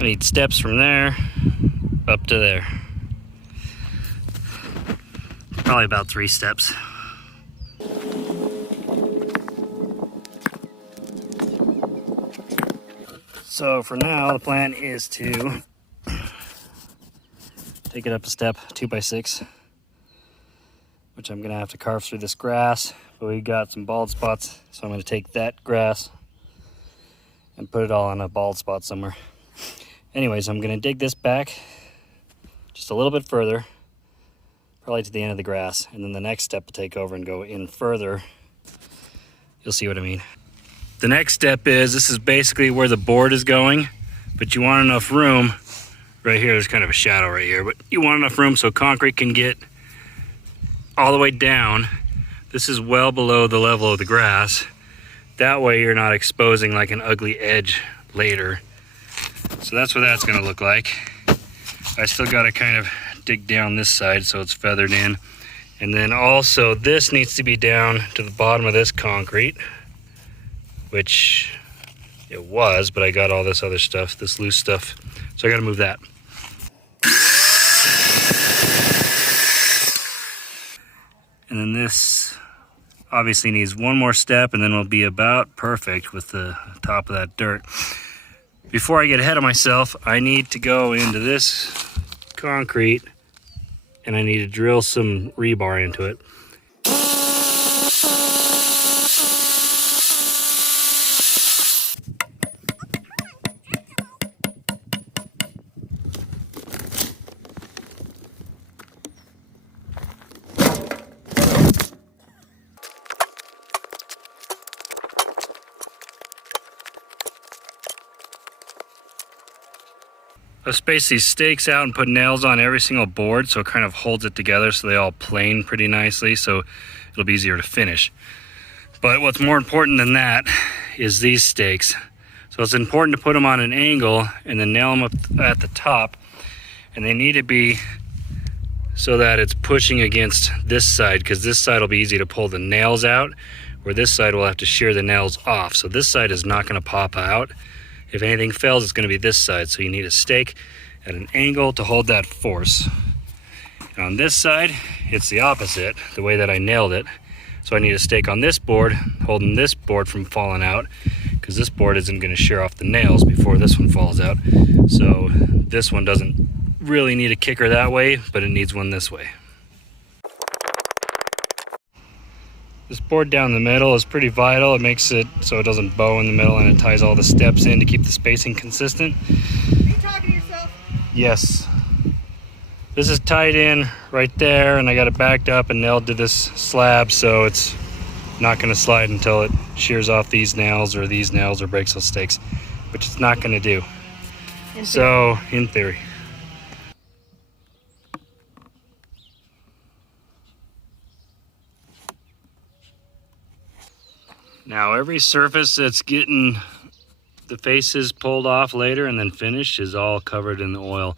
I need steps from there up to there. Probably about 3 steps. So for now, the plan is to take it up a step, 2x6, which I'm gonna have to carve through this grass, but we got some bald spots, so I'm gonna take that grass and put it all on a bald spot somewhere. Anyways, I'm gonna dig this back just a little bit further, probably to the end of the grass, and then the next step will take over and go in further. You'll see what I mean. The next step is, this is basically where the board is going, but you want enough room. Right here, there's kind of a shadow right here, but you want enough room so concrete can get all the way down. This is well below the level of the grass. That way you're not exposing like an ugly edge later. So that's what that's gonna look like. I still gotta kind of dig down this side so it's feathered in. And then also this needs to be down to the bottom of this concrete, which it was, but I got all this other stuff, this loose stuff. So I gotta move that. And then this obviously needs one more step, and then we'll be about perfect with the top of that dirt. Before I get ahead of myself, I need to go into this concrete and I need to drill some rebar into it. I've spaced these stakes out and put nails on every single board so it kind of holds it together so they all plane pretty nicely, so it'll be easier to finish. But what's more important than that is these stakes. So it's important to put them on an angle and then nail them up at the top, and they need to be so that it's pushing against this side, because this side will be easy to pull the nails out, where this side will have to shear the nails off. So this side is not going to pop out. If anything fails, it's going to be this side. So you need a stake at an angle to hold that force. And on this side, it's the opposite, the way that I nailed it. So I need a stake on this board, holding this board from falling out, because this board isn't going to shear off the nails before this one falls out. So this one doesn't really need a kicker that way, but it needs one this way. This board down the middle is pretty vital. It makes it so it doesn't bow in the middle, and it ties all the steps in to keep the spacing consistent. Are you talking to yourself? Yes. This is tied in right there, and I got it backed up and nailed to this slab, so it's not going to slide until it shears off these nails or breaks those stakes, which it's not going to do. So, in theory. Now every surface that's getting the faces pulled off later and then finished is all covered in the oil.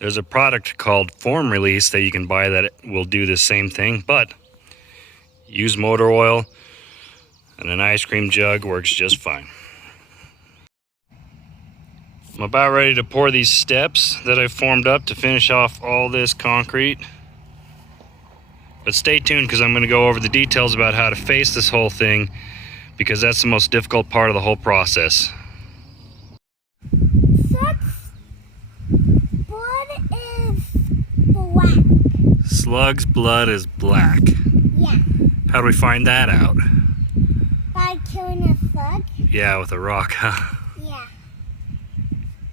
There's a product called Form Release that you can buy that will do the same thing, but use motor oil and an ice cream jug works just fine. I'm about ready to pour these steps that I've formed up to finish off all this concrete. But stay tuned, because I'm going to go over the details about how to face this whole thing, because that's the most difficult part of the whole process. Slug's blood is black. Yeah. How do we find that out? By killing a slug? Yeah, with a rock, huh?